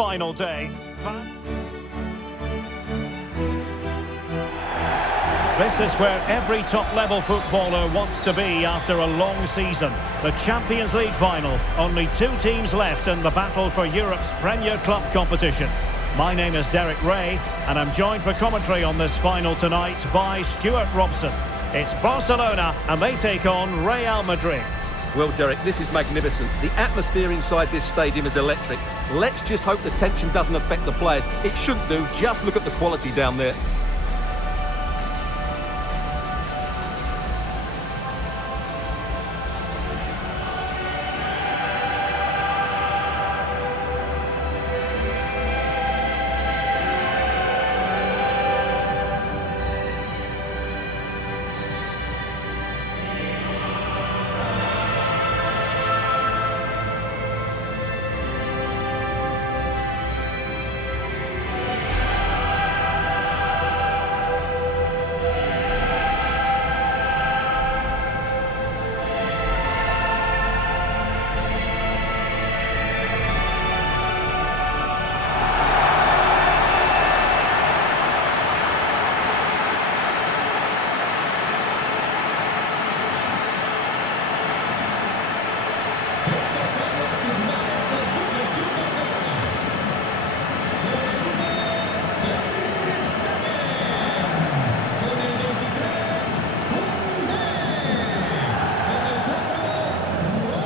final day. This is where every top-level footballer wants to be after a long season. The Champions League final. Only 2 teams left in the battle for Europe's Premier Club competition. My name is Derek Ray, and I'm joined for commentary on this final tonight by Stuart Robson. It's Barcelona, and they take on Real Madrid. Well, Derek, this is magnificent. The atmosphere inside this stadium is electric. Let's just hope the tension doesn't affect the players. It shouldn't do. Just look at the quality down there.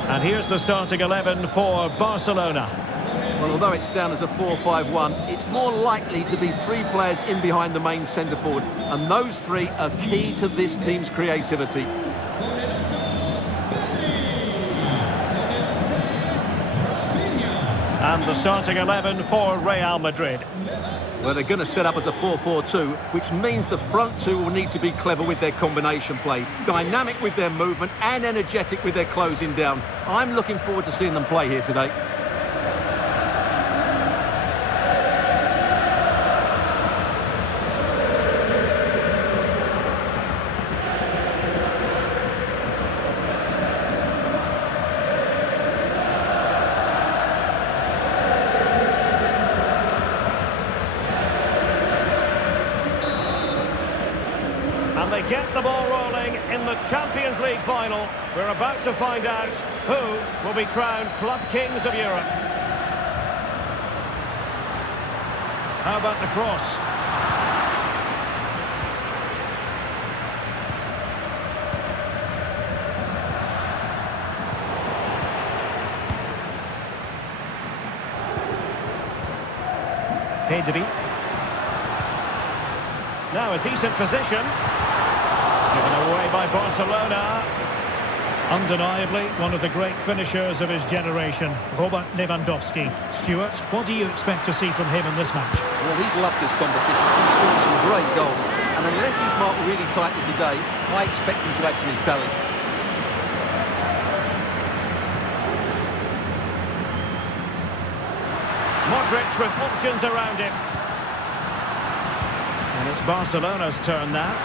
And here's the starting 11 for Barcelona. Well, although it's down as a 4-5-1, it's more likely to be 3 players in behind the main centre forward. And those 3 are key to this team's creativity. And the starting 11 for Real Madrid. Well, they're going to set up as a 4-4-2, which means the front 2 will need to be clever with their combination play, dynamic with their movement and energetic with their closing down. I'm looking forward to seeing them play here today. And they get the ball rolling in the Champions League final. We're about to find out who will be crowned Club Kings of Europe. How about the cross? Pedri. Now a decent position. Given away by Barcelona. Undeniably, one of the great finishers of his generation, Robert Lewandowski. Stuart, what do you expect to see from him in this match? Well, he's loved this competition. He's scored some great goals. And unless he's marked really tightly today, I expect him to add to his tally. Modric with options around him. And it's Barcelona's turn now.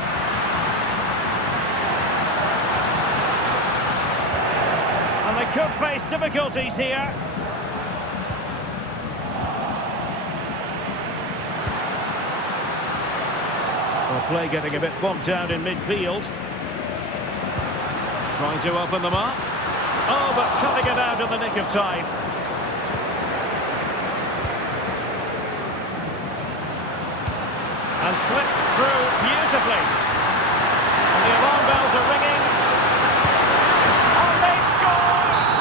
And they could face difficulties here. Well, play getting a bit bogged down in midfield. Trying to open them up. Oh, but cutting it out in the nick of time. And slipped through beautifully. And the alarm bells are ringing. And they've scored!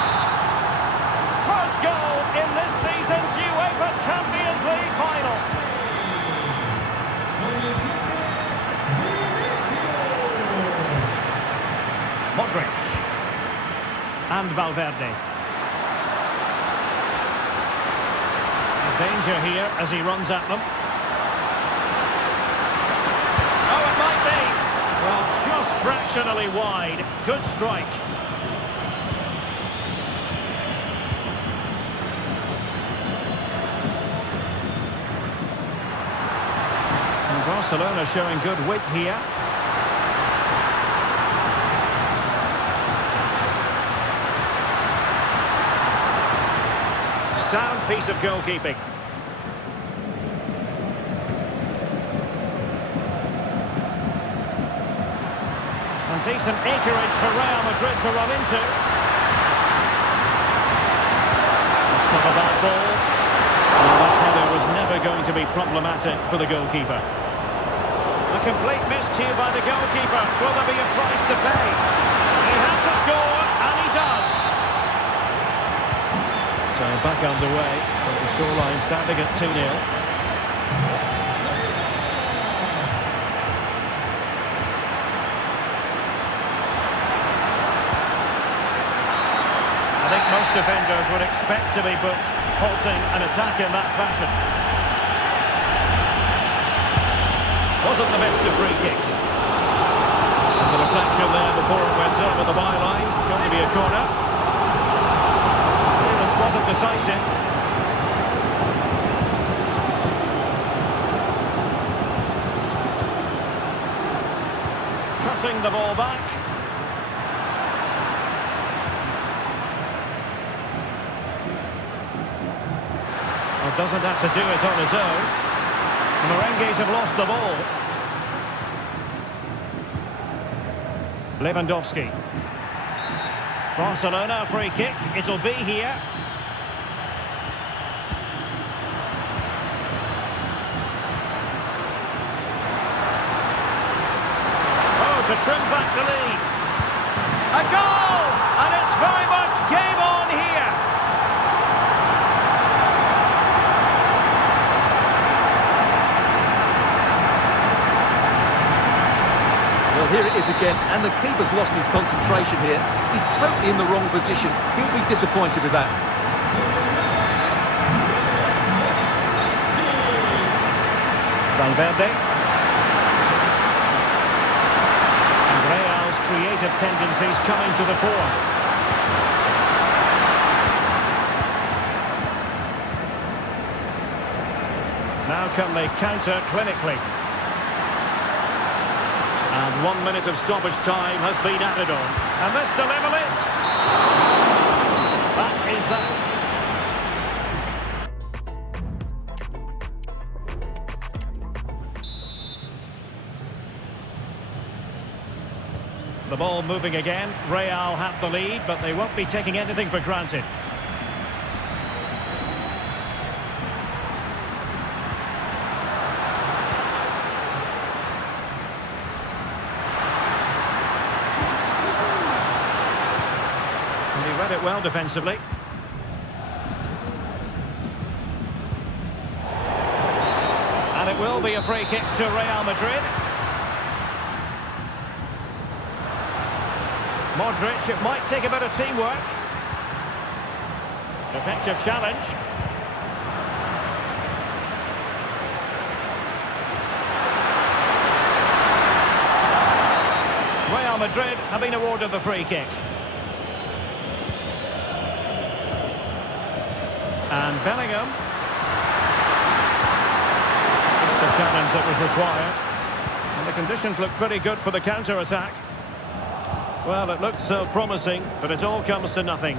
First goal in this season's UEFA Champions League final. Modric. And Valverde. Danger here as he runs at them. Well, just fractionally wide. Good strike. And Barcelona showing good width here. Sound piece of goalkeeping. And decent acreage for Real Madrid to run into. It's not a bad ball. Well, that header was never going to be problematic for the goalkeeper. A complete miscue by the goalkeeper. Will there be a price to pay? He had to score, and he does. So back underway, with the scoreline standing at 2-0. I think most defenders would expect to be booked, halting an attack in that fashion. Wasn't the best of free kicks. There's a reflection there before it went over the byline. Going to be a corner. Clearance wasn't decisive. Cutting the ball back. Doesn't have to do it on his own. The Merengues have lost the ball. Lewandowski. Barcelona free kick. It'll be here. Oh, to trim back the lead. A goal! And it's very much game on here. Here it is again, and the keeper's lost his concentration here. He's totally in the wrong position. He'll be disappointed with that. Valverde. And Real's creative tendencies coming to the fore. Now can they counter clinically? And 1 minute of stoppage time has been added on. And this to level it. That is that. The ball moving again. Real have the lead, but they won't be taking anything for granted. Read it well defensively. And it will be a free kick to Real Madrid. Modric, it might take a bit of teamwork. Effective challenge. Real Madrid have been awarded the free kick. And Bellingham. Just a challenge that was required. And the conditions look pretty good for the counter-attack. Well, it looks so promising, but it all comes to nothing.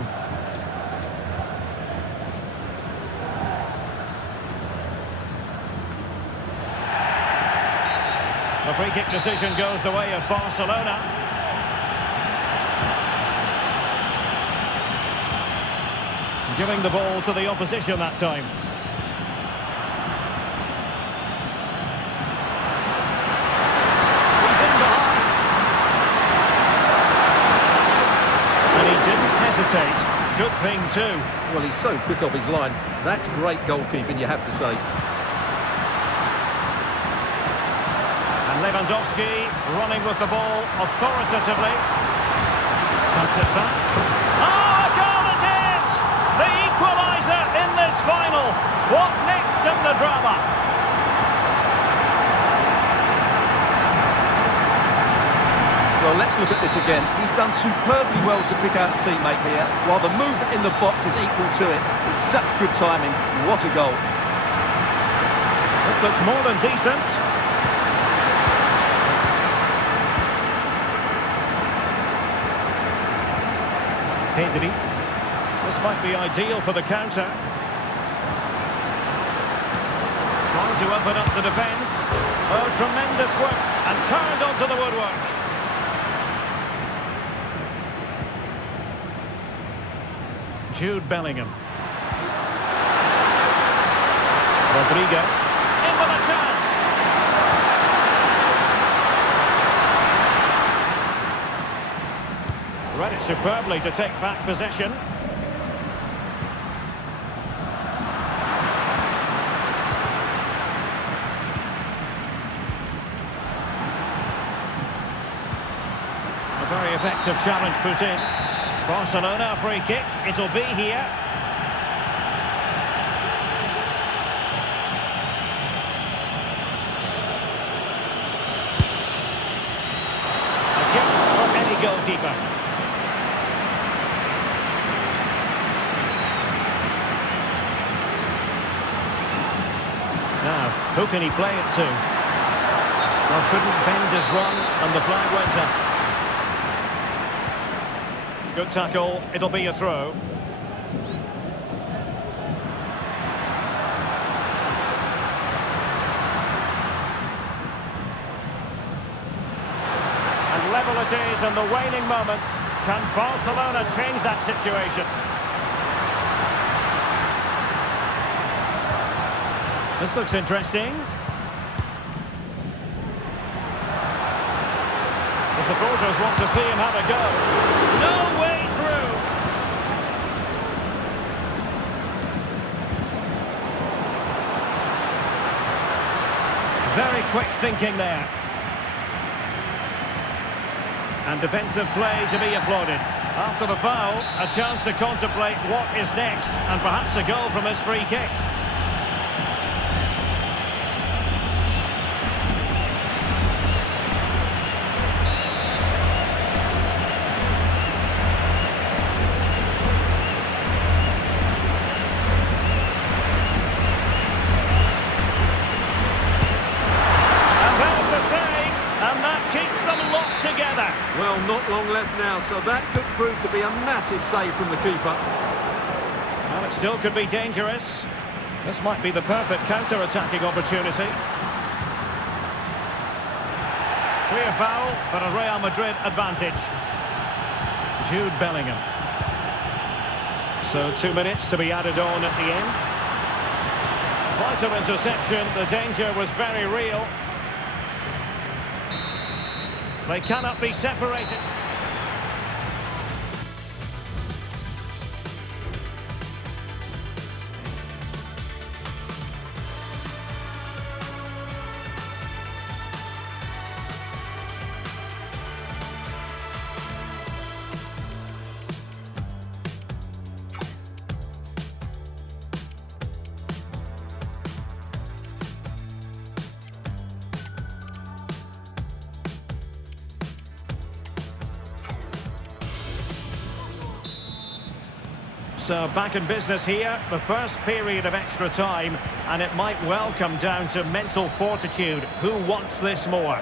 The free kick decision goes the way of Barcelona. Giving the ball to the opposition that time. He's in behind. And he didn't hesitate. Good thing too. Well, he's so quick off his line. That's great goalkeeping, you have to say. And Lewandowski running with the ball authoritatively. Cuts it back. Oh, a goal it is! The equaliser in this final. What next in the drama? Well, let's look at this again. He's done superbly well to pick out a teammate here, while the movement in the box is equal to it. It's such good timing. What a goal. This looks more than decent. Pedri. This might be ideal for the counter. Trying to open up the defence. Oh, tremendous work. And turned onto the woodwork. Jude Bellingham. Rodrigo. In with a chance. Read it superbly to take back possession. A very effective challenge put in. Barcelona, free kick. It'll be here. A gift for any goalkeeper. Now, who can he play it to? Well, couldn't bend his run, and the flag went up. Good tackle, it'll be a throw. And level it is in the waning moments. Can Barcelona change that situation? This looks interesting. The supporters want to see him have a go. No way through. Very quick thinking there. And defensive play to be applauded. After the foul, a chance to contemplate what is next, and perhaps a goal from this free kick. Well, not long left now, so that could prove to be a massive save from the keeper. Well, it still could be dangerous. This might be the perfect counter-attacking opportunity. Clear foul, but a Real Madrid advantage. Jude Bellingham. So 2 minutes to be added on at the end. Vital interception, the danger was very real. They cannot be separated. So back in business here, the first period of extra time, and it might well come down to mental fortitude. Who wants this more?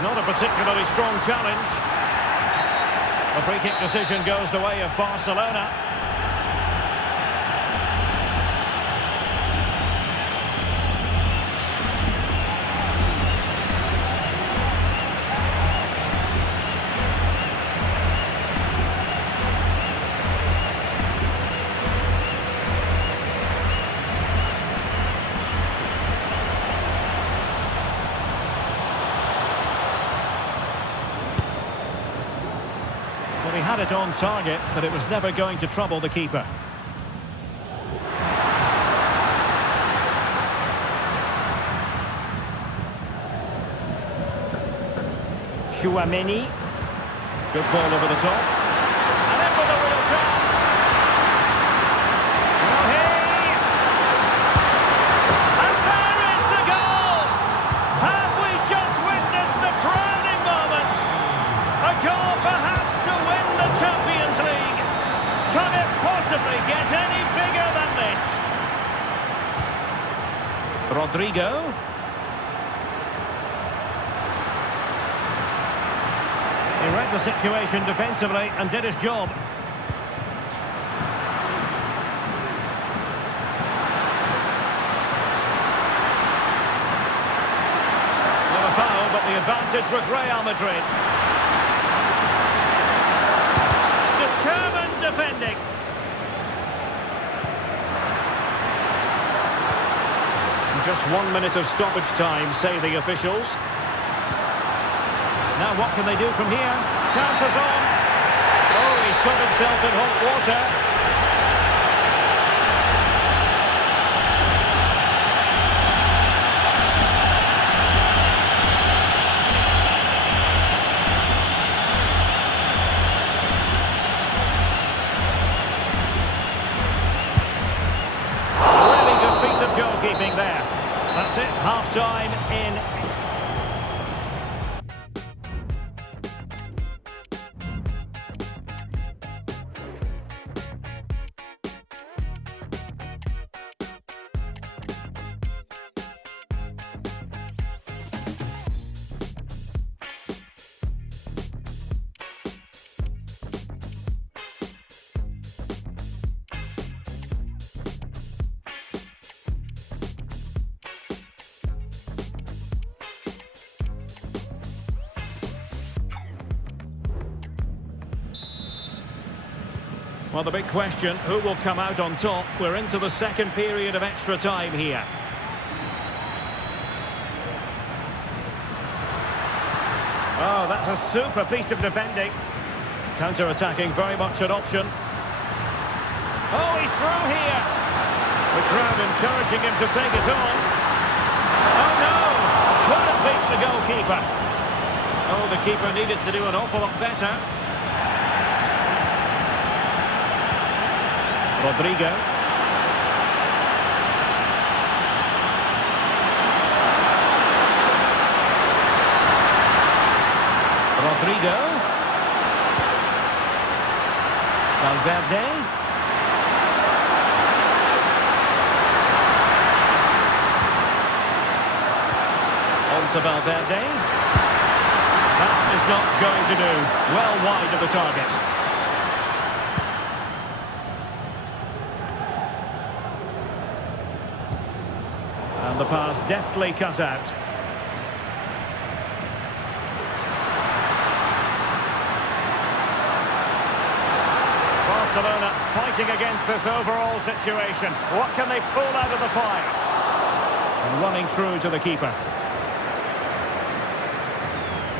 Not a particularly strong challenge. The free kick decision goes the way of Barcelona. Well, he had it on target, but it was never going to trouble the keeper. Chouameni. Good ball over the top. And in with a real chance. Rohey. And there is the goal! Have we just witnessed the crowning moment? A goal perhaps to win the Champions League. Can it possibly get any bigger than this? Rodrigo. He read the situation defensively and did his job. Not a foul, but the advantage with Real Madrid. Determined defending. Just 1 minute of stoppage time, say the officials. Now what can they do from here? Chances on. Oh, he's got himself in hot water. Really good piece of goalkeeping there. That's it, half-time in. Well, the big question, who will come out on top? We're into the second period of extra time here. Oh, that's a super piece of defending. Counter-attacking, very much an option. Oh, he's through here. The crowd encouraging him to take it on. Oh, no! Couldn't beat the goalkeeper. Oh, the keeper needed to do an awful lot better. Rodrigo. Rodrigo. Valverde. On to Valverde. That is not going to do. Well wide of the target. And the pass deftly cut out. Barcelona fighting against this overall situation. What can they pull out of the fire? And running through to the keeper.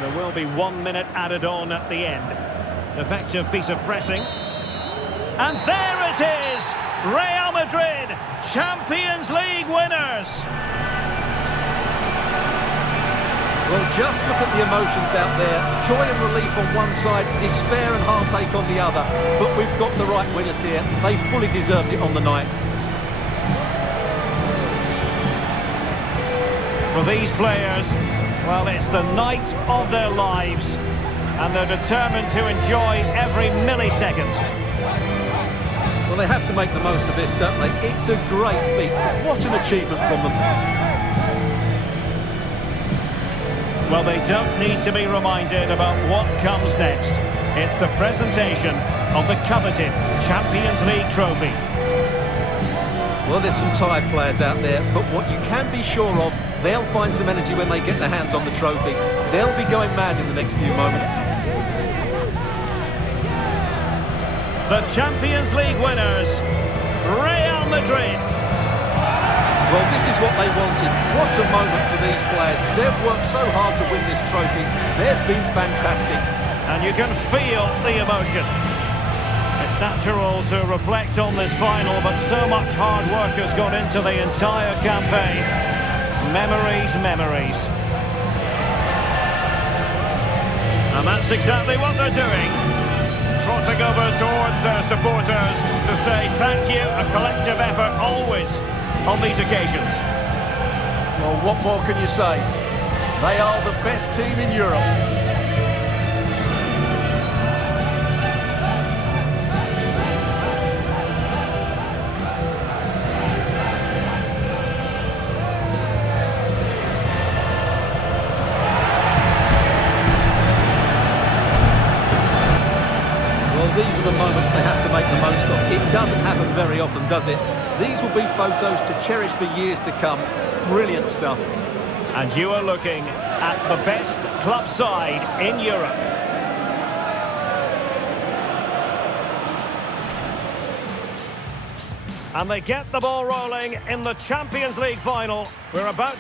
There will be 1 minute added on at the end. Effective piece of pressing. And there it is! Real Madrid, Champions League winners! Well, just look at the emotions out there. Joy and relief on one side, despair and heartache on the other. But we've got the right winners here. They fully deserved it on the night. For these players, well, it's the night of their lives. And they're determined to enjoy every millisecond. Well, they have to make the most of this, don't they? It's a great feat. What an achievement from them. Well, they don't need to be reminded about what comes next. It's the presentation of the coveted Champions League trophy. Well, there's some tired players out there, but what you can be sure of, they'll find some energy when they get their hands on the trophy. They'll be going mad in the next few moments. The Champions League winners, Real Madrid. Well, this is what they wanted. What a moment for these players. They've worked so hard to win this trophy. They've been fantastic. And you can feel the emotion. It's natural to reflect on this final, but so much hard work has gone into the entire campaign. Memories, memories. And that's exactly what they're doing. Trotting over towards their supporters to say thank you, a collective effort always on these occasions. Well, what more can you say? They are the best team in Europe. These are the moments they have to make the most of. It doesn't happen very often, does it? These will be photos to cherish for years to come. Brilliant stuff. And you are looking at the best club side in Europe. And they get the ball rolling in the Champions League final. We're about...